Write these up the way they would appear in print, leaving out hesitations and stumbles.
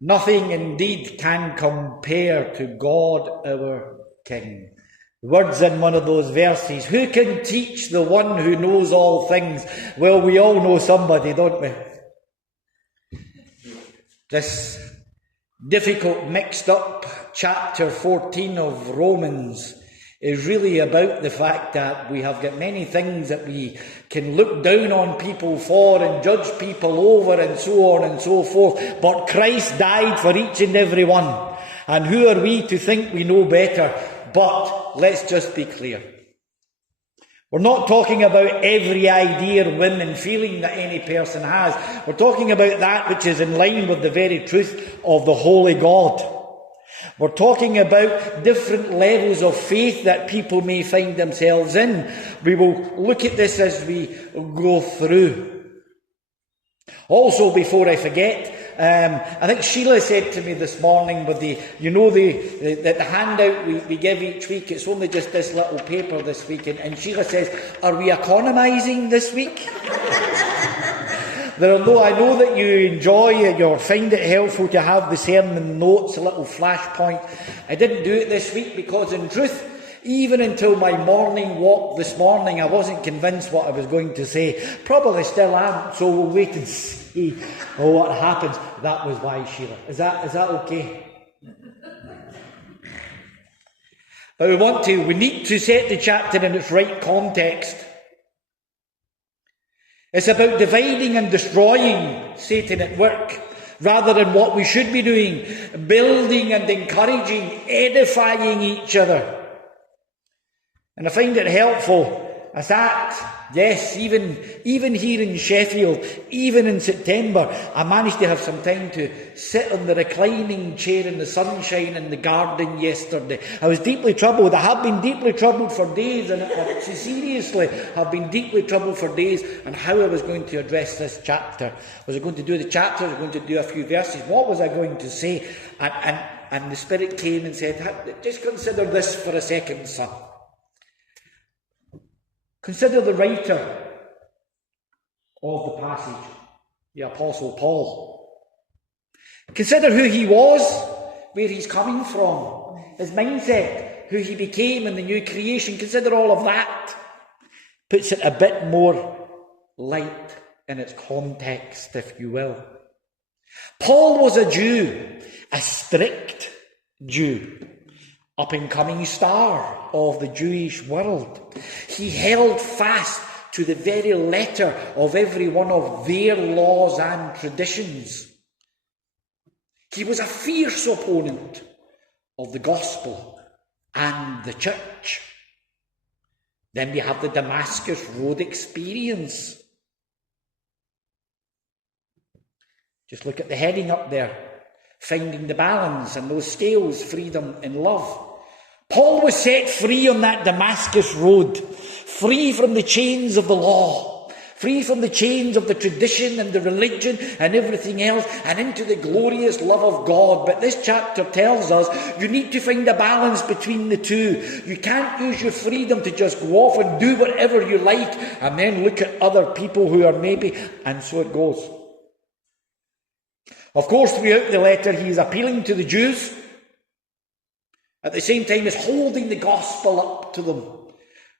Nothing indeed can compare to God our King. Words in one of those verses. Who can teach the one who knows all things? Well, we all know somebody, don't we? This difficult, mixed up chapter 14 of Romans is really about the fact that we have got many things that we can look down on people for and judge people over and so on and so forth. But Christ died for each and every one. And who are we to think we know better? But let's just be clear. We're not talking about every idea, whim and feeling that any person has. We're talking about that which is in line with the very truth of the Holy God. We're talking about different levels of faith that people may find themselves in. We will look at this as we go through. Also, before I forget, I think Sheila said to me this morning with the handout we give each week, it's only just this little paper this week, and Sheila says, are we economising this week? Although I know that you enjoy it, you find it helpful to have the sermon notes, a little flashpoint. I didn't do it this week because in truth, even until my morning walk this morning, I wasn't convinced what I was going to say. Probably still am, so we'll wait and see what happens. That was why, Sheila. Is that okay? But we need to set the chapter in its right context. It's about dividing and destroying, Satan at work, rather than what we should be doing, building and encouraging, edifying each other. And I find it helpful as that, yes, even here in Sheffield, even in September, I managed to have some time to sit on the reclining chair in the sunshine in the garden yesterday. I was deeply troubled. I have been deeply troubled for days, and seriously have been deeply troubled for days on how I was going to address this chapter. Was I going to do the chapter? Was I going to do a few verses? What was I going to say? And the Spirit came and said, just consider this for a second, son. Consider the writer of the passage, the Apostle Paul. Consider who he was, where he's coming from, his mindset, who he became in the new creation. Consider all of that. Puts it a bit more light in its context, if you will. Paul was a Jew, a strict Jew. Up-and-coming star of the Jewish world. He held fast to the very letter of every one of their laws and traditions. He was a fierce opponent of the gospel and the church. Then we have the Damascus Road experience. Just look at the heading up there. Finding the balance and those scales, freedom and love. Paul was set free on that Damascus road, free from the chains of the law, free from the chains of the tradition and the religion and everything else, and into the glorious love of God. But this chapter tells us you need to find a balance between the two. You can't use your freedom to just go off and do whatever you like and then look at other people who are maybe, and so it goes. Of course, throughout the letter, he is appealing to the Jews. At the same time, he's holding the gospel up to them.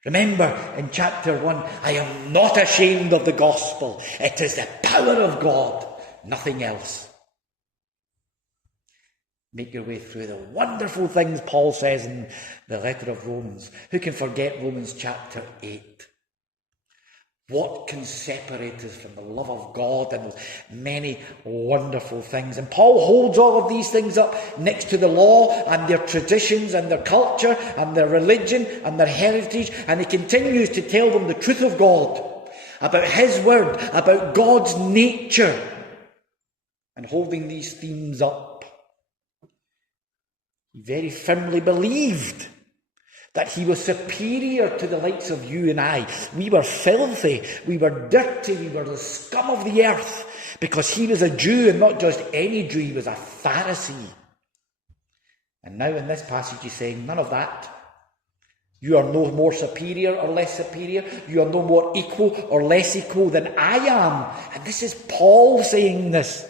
Remember, in chapter 1, I am not ashamed of the gospel. It is the power of God, nothing else. Make your way through the wonderful things Paul says in the letter of Romans. Who can forget Romans chapter 8? What can separate us from the love of God and many wonderful things? And Paul holds all of these things up next to the law and their traditions and their culture and their religion and their heritage. And he continues to tell them the truth of God, about his word, about God's nature. And holding these themes up, he very firmly believed that he was superior to the likes of you and I. We were filthy, we were dirty, we were the scum of the earth, because he was a Jew, and not just any Jew, he was a Pharisee. And now in this passage he's saying, none of that. You are no more superior or less superior. You are no more equal or less equal than I am. And this is Paul saying this.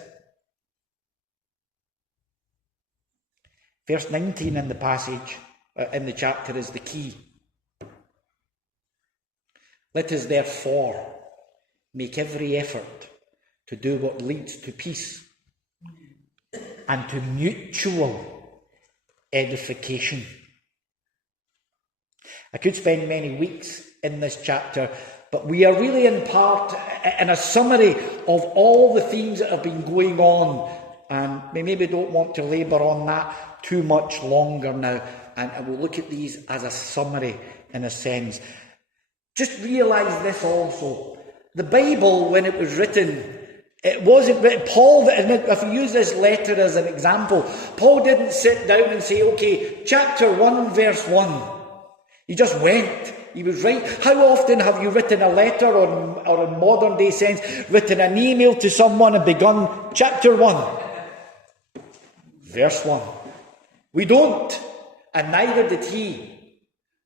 Verse 19 in the passage, in the chapter, is the key. Let us therefore make every effort to do what leads to peace and to mutual edification. I could spend many weeks in this chapter, but we are really in part in a summary of all the themes that have been going on, and we maybe don't want to labour on that too much longer now, and we'll look at these as a summary in a sense. Just realise this also. The Bible, when it was written, it wasn't written. Paul, if we use this letter as an example, Paul didn't sit down and say, okay, chapter 1, verse 1. He just went. He was right. How often have you written a letter, or in modern day sense, written an email to someone and begun chapter 1, verse 1? We don't, and neither did he.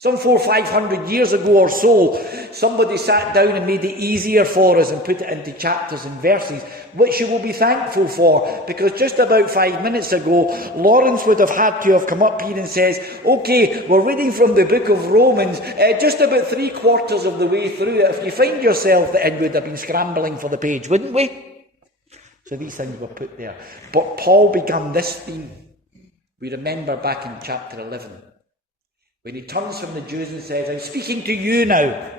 Some 400 or 500 years ago or so, somebody sat down and made it easier for us and put it into chapters and verses, which you will be thankful for, because just about 5 minutes ago, Lawrence would have had to have come up here and says, okay, we're reading from the book of Romans, just about 3/4 of the way through it. If you find yourself, and would have been scrambling for the page, wouldn't we? So these things were put there. But Paul began this theme. We remember back in chapter 11, when he turns from the Jews and says, I'm speaking to you now.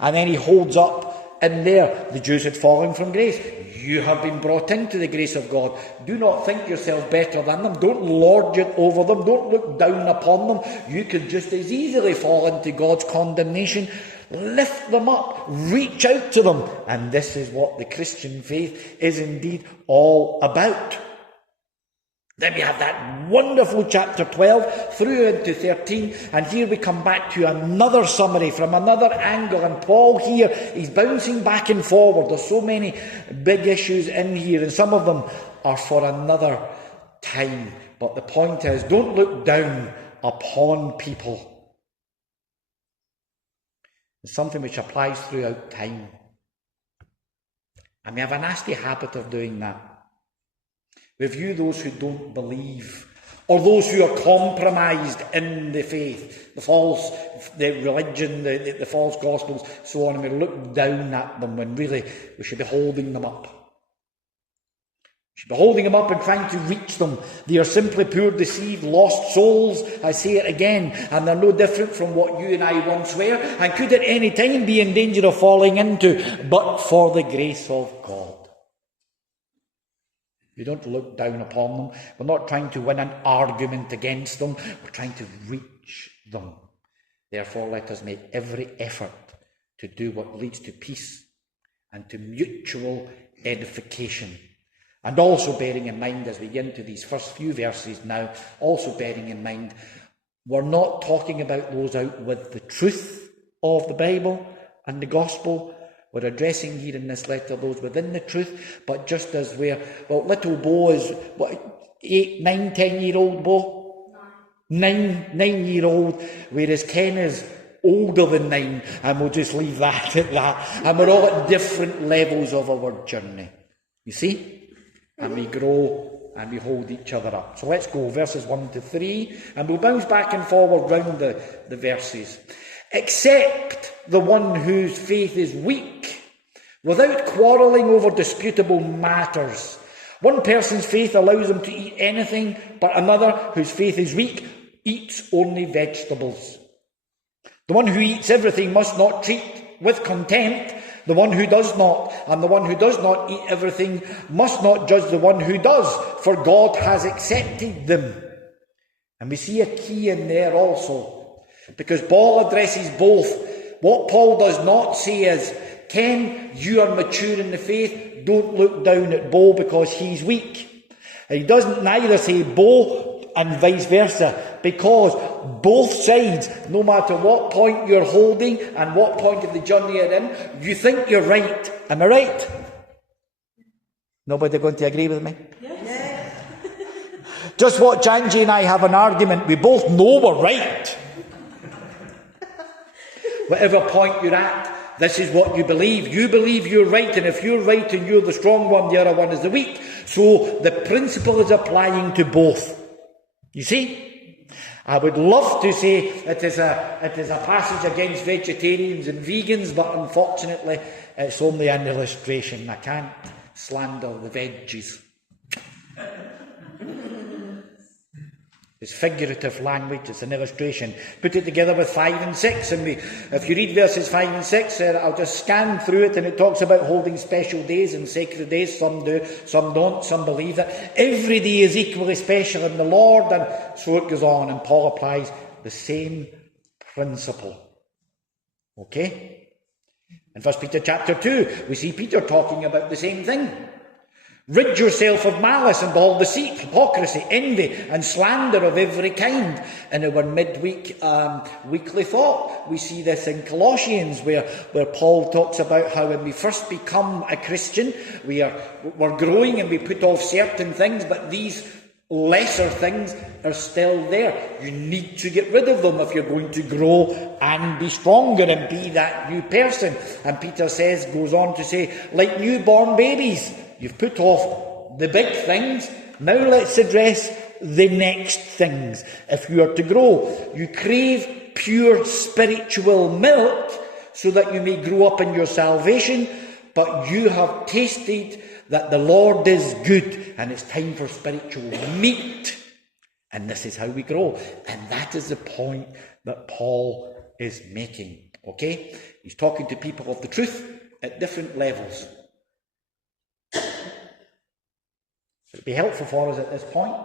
And then he holds up in there, the Jews had fallen from grace. You have been brought into the grace of God. Do not think yourself better than them. Don't lord it over them. Don't look down upon them. You could just as easily fall into God's condemnation. Lift them up. Reach out to them. And this is what the Christian faith is indeed all about. Then we have that wonderful chapter 12 through into 13, and here we come back to another summary from another angle, and Paul here, he's bouncing back and forward. There's so many big issues in here, and some of them are for another time. But the point is, don't look down upon people. It's something which applies throughout time. And we have a nasty habit of doing that. We view those who don't believe, or those who are compromised in the faith, the religion, the false gospels, so on, and we look down at them when really we should be holding them up. We should be holding them up and trying to reach them. They are simply poor, deceived, lost souls, I say it again, and they're no different from what you and I once were, and could at any time be in danger of falling into, but for the grace of God. You don't look down upon them. We're not trying to win an argument against them. We're trying to reach them. Therefore, let us make every effort to do what leads to peace and to mutual edification. And also bearing in mind, as we get into these first few verses now, also bearing in mind, we're not talking about those out with the truth of the Bible and the gospel. We're addressing here in this letter those within the truth, but just as little Bo is, 8, 9, 10-year-old Bo? 9-year-old, whereas Ken is older than 9, and we'll just leave that at that. And we're all at different levels of our journey. You see? And we grow and we hold each other up. So let's go, verses 1 to 3, and we'll bounce back and forward round the verses. Except the one whose faith is weak, without quarrelling over disputable matters. One person's faith allows him to eat anything, but another, whose faith is weak, eats only vegetables. The one who eats everything must not treat with contempt the one who does not, and the one who does not eat everything must not judge the one who does, for God has accepted them. And we see a key in there also, because Paul addresses both. What Paul does not say is, Ken, you are mature in the faith, don't look down at Bo because he's weak. And he doesn't neither say Bo and vice versa, because both sides, no matter what point you're holding and what point of the journey you're in, you think you're right. Am I right? Nobody going to agree with me? Yes. Just watch Angie and I have an argument. We both know we're right. Whatever point you're at, this is what you believe. You believe you're right, and if you're right and you're the strong one, the other one is the weak. So the principle is applying to both. You see? I would love to say it is a passage against vegetarians and vegans, but unfortunately it's only an illustration. I can't slander the veggies. It's figurative language, it's an illustration. Put it together with 5 and 6, and if you read verses 5 and 6, I'll just scan through it, and it talks about holding special days and sacred days. Some do, some don't, some believe that every day is equally special in the Lord, and so it goes on, and Paul applies the same principle. Okay? In 1 Peter chapter 2, we see Peter talking about the same thing. Rid yourself of malice and all deceit, hypocrisy, envy, and slander of every kind. In our midweek weekly thought, we see this in Colossians, where Paul talks about how when we first become a Christian, we're growing and we put off certain things, but these lesser things are still there. You need to get rid of them if you're going to grow and be stronger and be that new person. And Peter goes on to say, like newborn babies, you've put off the big things. Now let's address the next things. If you are to grow, you crave pure spiritual milk so that you may grow up in your salvation, but you have tasted that the Lord is good, and it's time for spiritual meat. And this is how we grow. And that is the point that Paul is making. Okay? He's talking to people of the truth at different levels. It'd be helpful for us at this point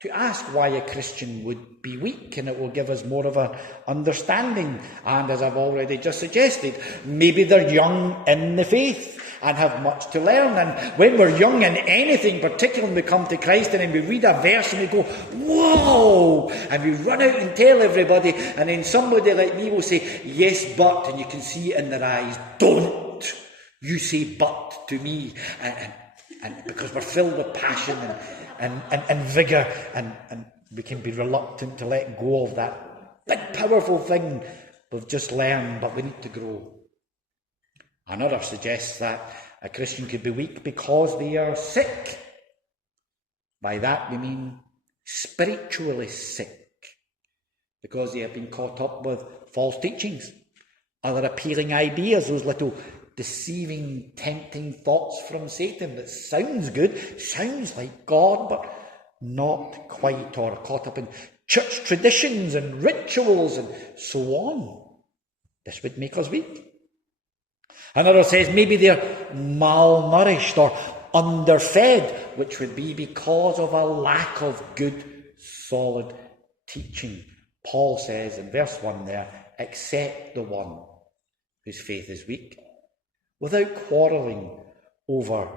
to ask why a Christian would be weak, and it will give us more of an understanding. And as I've already just suggested, maybe they're young in the faith and have much to learn. And when we're young in anything, particularly when we come to Christ and then we read a verse and we go, whoa! And we run out and tell everybody, and then somebody like me will say, yes, but, and you can see it in their eyes, don't you say but to me. And because we're filled with passion and vigour, and we can be reluctant to let go of that big powerful thing we've just learned, but we need to grow. Another suggests that a Christian could be weak because they are sick. By that we mean spiritually sick, because they have been caught up with false teachings, other appealing ideas, those little deceiving, tempting thoughts from Satan that sounds good, sounds like God, but not quite, or caught up in church traditions and rituals and so on. This would make us weak. Another says maybe they're malnourished or underfed, which would be because of a lack of good, solid teaching. Paul says in verse 1 there, accept the one whose faith is weak, without quarrelling over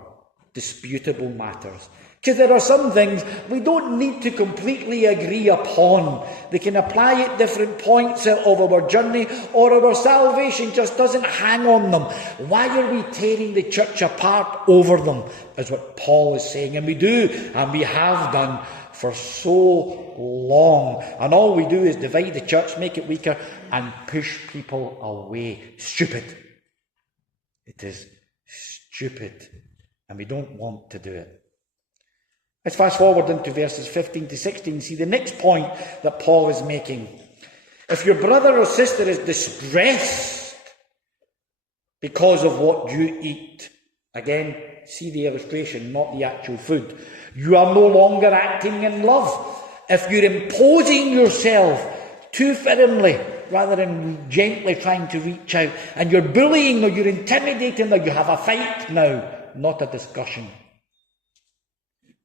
disputable matters. Because there are some things we don't need to completely agree upon. They can apply at different points of our journey, or our salvation just doesn't hang on them. Why are we tearing the church apart over them, is what Paul is saying. And we do, and we have done for so long. And all we do is divide the church, make it weaker, and push people away. Stupid. It is stupid, and we don't want to do it. Let's fast forward into verses 15 to 16. See the next point that Paul is making. If your brother or sister is distressed because of what you eat, again, see the illustration, not the actual food, you are no longer acting in love. If you're imposing yourself too firmly, rather than gently trying to reach out, and you're bullying or you're intimidating or you have a fight now, not a discussion.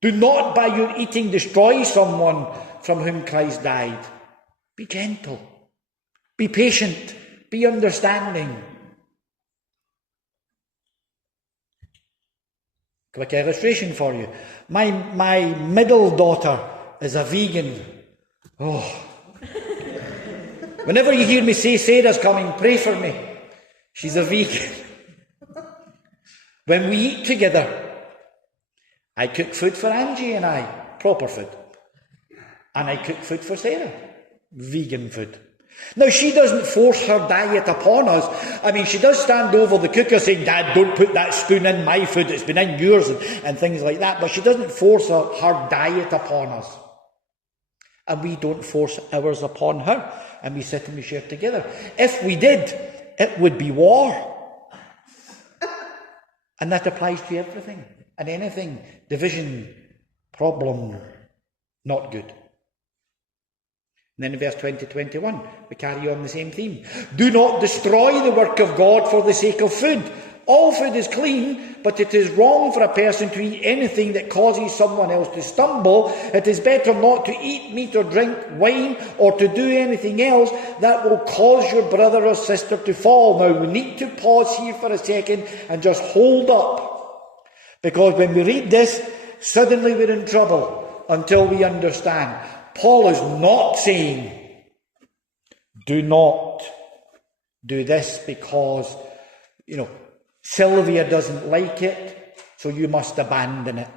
Do not by your eating destroy someone from whom Christ died. Be gentle. Be patient. Be understanding. Quick illustration for you. My middle daughter is a vegan. Oh. Whenever you hear me say Sarah's coming, pray for me. She's a vegan. When we eat together, I cook food for Angie and I, proper food. And I cook food for Sarah, vegan food. Now, she doesn't force her diet upon us. I mean, she does stand over the cooker saying, Dad, don't put that spoon in my food, it's been in yours, and things like that. But she doesn't force her diet upon us. And we don't force ours upon her, and we sit and we share together. If we did, it would be war. And that applies to everything and anything. Division, problem, not good. And then in verse 20-21, we carry on the same theme. Do not destroy the work of God for the sake of food. All food is clean, but it is wrong for a person to eat anything that causes someone else to stumble. It is better not to eat meat or drink wine or to do anything else that will cause your brother or sister to fall. Now, we need to pause here for a second and just hold up. Because when we read this, suddenly we're in trouble until we understand. Paul is not saying, do not do this because, Sylvia doesn't like it, so you must abandon it.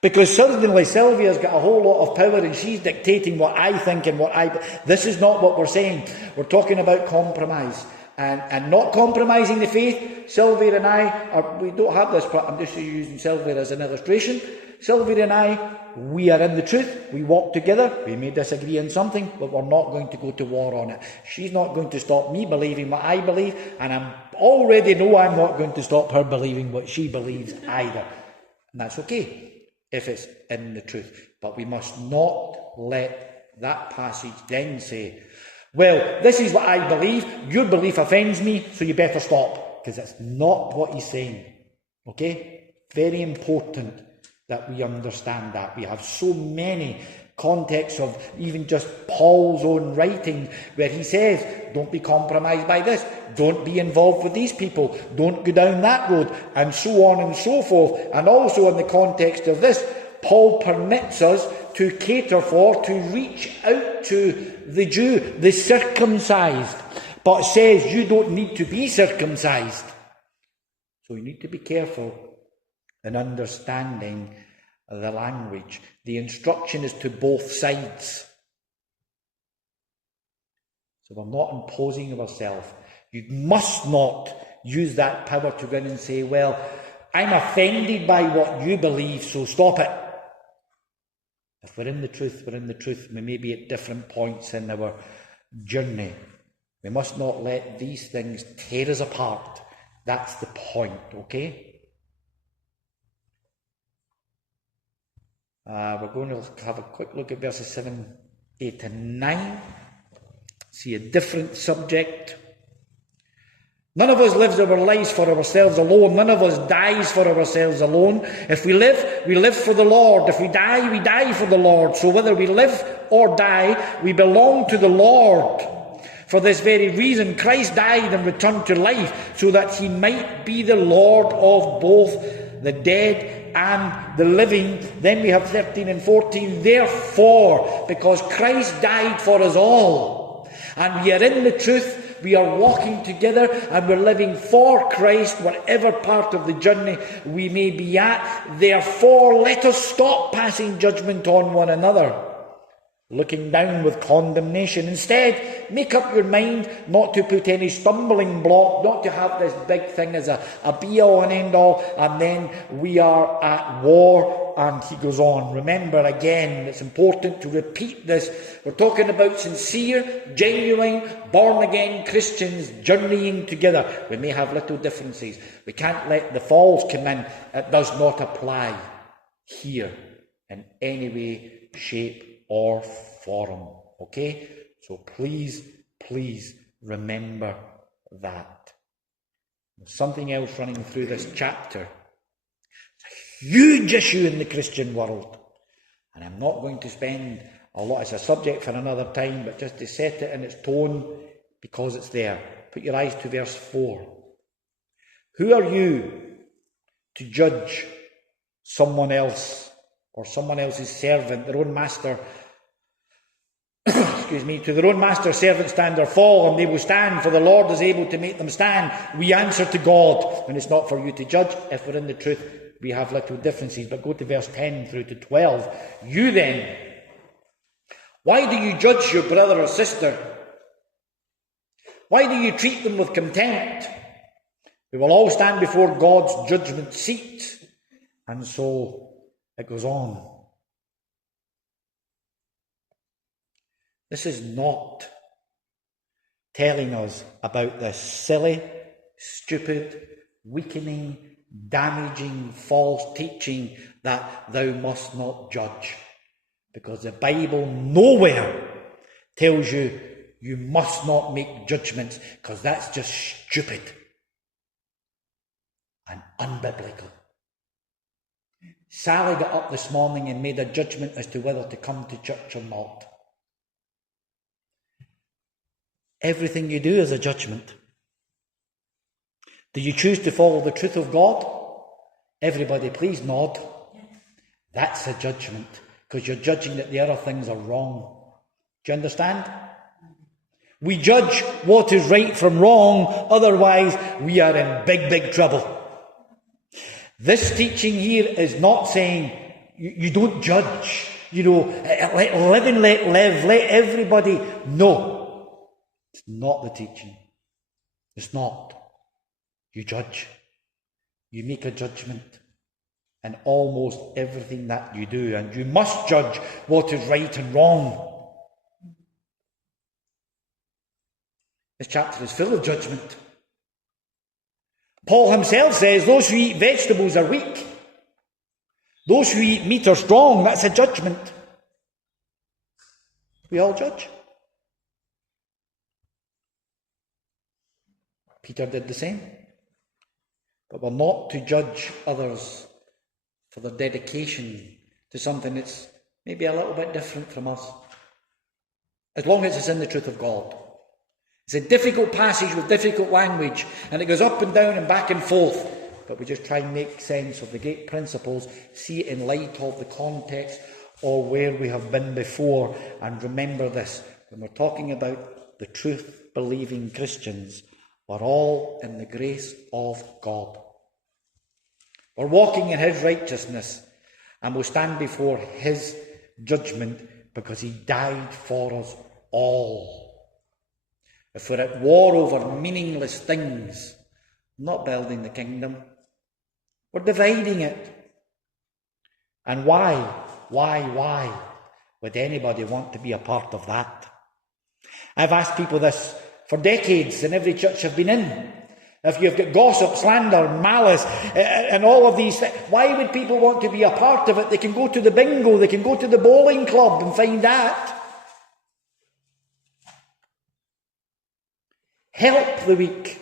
Because suddenly Sylvia's got a whole lot of power and she's dictating what I think and what I... This is not what we're saying. We're talking about compromise. And not compromising the faith. Sylvia and I, we don't have this, but I'm just using Sylvia as an illustration. Sylvia and I, we are in the truth. We walk together. We may disagree on something, but we're not going to go to war on it. She's not going to stop me believing what I believe, and I already know I'm not going to stop her believing what she believes either. And that's okay if it's in the truth. But we must not let that passage then say, well, this is what I believe. Your belief offends me, so you better stop. Because that's not what he's saying. Okay? Very important that we understand that. We have so many contexts of even just Paul's own writing where he says, don't be compromised by this. Don't be involved with these people. Don't go down that road. And so on and so forth. And also in the context of this, Paul permits us to cater for, to reach out to the Jew, the circumcised, but says you don't need to be circumcised. So you need to be careful in understanding the language. The instruction is to both sides. So we're not imposing ourselves. You must not use that power to go in and say, well, I'm offended by what you believe, so stop it. If we're in the truth, we're in the truth. We may be at different points in our journey. We must not let these things tear us apart. That's the point, okay? We're going to have a quick look at verses 7, 8 and 9. See a different subject. None of us lives our lives for ourselves alone. None of us dies for ourselves alone. If we live for the Lord. If we die for the Lord. So whether we live or die, we belong to the Lord. For this very reason, Christ died and returned to life, so that he might be the Lord of both the dead and the living. Then we have 13 and 14. Therefore, because Christ died for us all, and we are in the truth, we are walking together and we're living for Christ, whatever part of the journey we may be at. Therefore, let us stop passing judgment on one another, looking down with condemnation. Instead, make up your mind not to put any stumbling block, not to have this big thing as a be-all and end-all, and then we are at war. And he goes on. Remember again, it's important to repeat this. We're talking about sincere, genuine, born-again Christians journeying together. We may have little differences. We can't let the falls come in. It does not apply here in any way, shape or form. Okay? So please remember that. There's something else running through this chapter. Huge issue in the Christian world. And I'm not going to spend a lot, it's a subject for another time, but just to set it in its tone because it's there. Put your eyes to verse 4. Who are you to judge someone else or someone else's servant, their own master? To their own master servants stand or fall, and they will stand, for the Lord is able to make them stand. We answer to God, and it's not for you to judge. If we're in the truth, we have little differences. But go to verse 10 through to 12. You then, why do you judge your brother or sister? Why do you treat them with contempt? We will all stand before God's judgment seat. And so it goes on. This is not telling us about this silly, stupid, weakening, damaging, false teaching that thou must not judge. Because the Bible nowhere tells you you must not make judgments, because that's just stupid and unbiblical. Sally got up this morning and made a judgment as to whether to come to church or not. Everything you do is a judgment. Do you choose to follow the truth of God? Everybody please nod. That's a judgment, because you're judging that the other things are wrong. Do you understand? We judge what is right from wrong, otherwise we are in big, big trouble. This teaching here is not saying you don't judge, let live and let live, let everybody know. It's not the teaching. It's not. You judge. You make a judgment in almost everything that you do, and you must judge what is right and wrong. This chapter is full of judgment. Paul himself says those who eat vegetables are weak. Those who eat meat are strong. That's a judgment. We all judge. Peter did the same. But we're not to judge others for their dedication to something that's maybe a little bit different from us, as long as it's in the truth of God. It's a difficult passage with difficult language, and it goes up and down and back and forth, but we just try and make sense of the great principles, see it in light of the context or where we have been before, and remember this: when we're talking about the truth-believing Christians, we're all in the grace of God. We're walking in his righteousness, and we'll stand before his judgment because he died for us all. If we're at war over meaningless things, we're not building the kingdom. We're dividing it. And why would anybody want to be a part of that? I've asked people this for decades in every church I've been in. If you've got gossip, slander, malice, and all of these things, why would people want to be a part of it? They can go to the bingo, they can go to the bowling club and find that. Help the weak.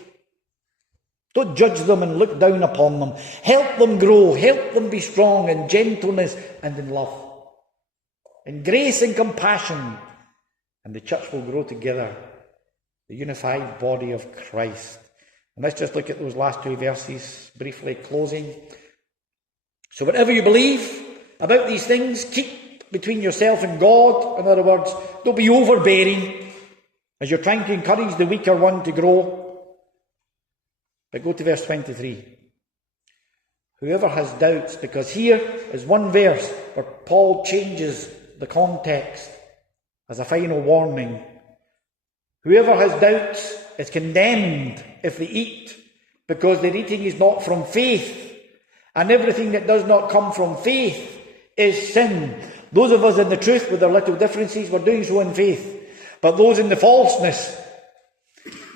Don't judge them and look down upon them. Help them grow. Help them be strong in gentleness and in love, in grace and compassion. And the church will grow together, the unified body of Christ. And let's just look at those last two verses briefly, closing. So whatever you believe about these things, keep between yourself and God. In other words, don't be overbearing as you're trying to encourage the weaker one to grow. But go to verse 23. Whoever has doubts, because here is one verse where Paul changes the context as a final warning. Whoever has doubts is condemned if they eat, because their eating is not from faith. And everything that does not come from faith is sin. Those of us in the truth with our little differences, we're doing so in faith. But those in the falseness,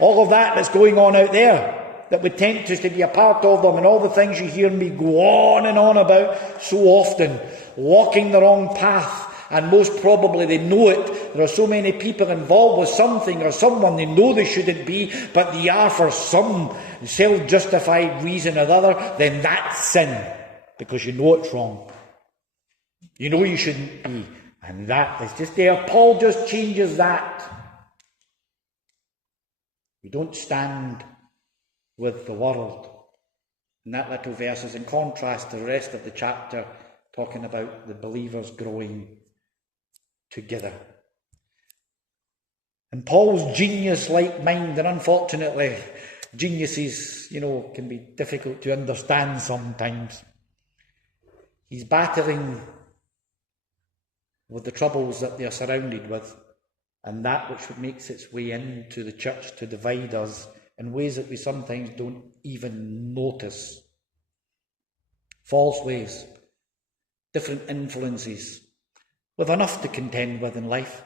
all of that that's going on out there, that would tempt us to be a part of them, and all the things you hear me go on and on about so often, walking the wrong path, and most probably they know it. There are so many people involved with something or someone they know they shouldn't be, but they are for some self-justified reason or other, then that's sin, because you know it's wrong. You know you shouldn't be. And that is just there. Paul just changes that. We don't stand with the world. And that little verse is in contrast to the rest of the chapter, talking about the believers growing together. And Paul's genius-like mind, and unfortunately, geniuses, can be difficult to understand sometimes. He's battling with the troubles that they are surrounded with, and that which makes its way into the church to divide us in ways that we sometimes don't even notice. False ways, different influences. We've enough to contend with in life.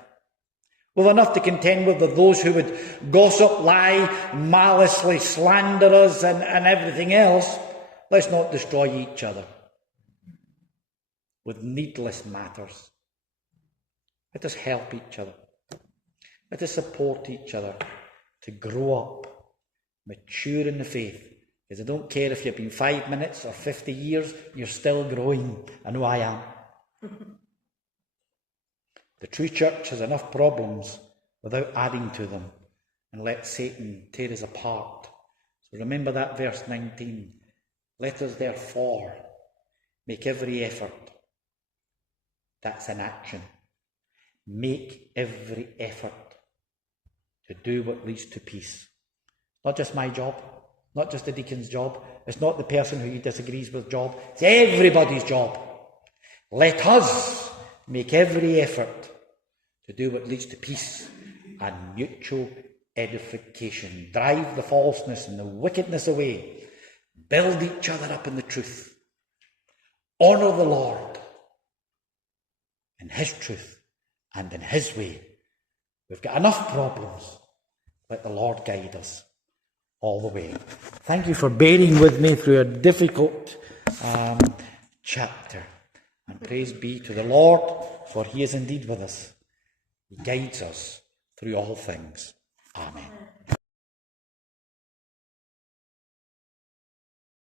We've enough to contend with those who would gossip, lie, maliciously slander us and everything else. Let's not destroy each other with needless matters. Let us help each other. Let us support each other to grow up, mature in the faith. Because I don't care if you've been 5 minutes or 50 years, you're still growing. I know I am. The true church has enough problems without adding to them, and let Satan tear us apart. So remember that verse 19. Let us therefore make every effort. That's an action. Make every effort to do what leads to peace. Not just my job, not just the deacon's job. It's not the person who disagrees with job. It's everybody's job. Let us make every effort to do what leads to peace and mutual edification. Drive the falseness and the wickedness away. Build each other up in the truth. Honour the Lord in His truth and in His way. We've got enough problems. Let the Lord guide us all the way. Thank you for bearing with me through a difficult chapter. And praise be to the Lord, for He is indeed with us. He guides us through all things. Amen.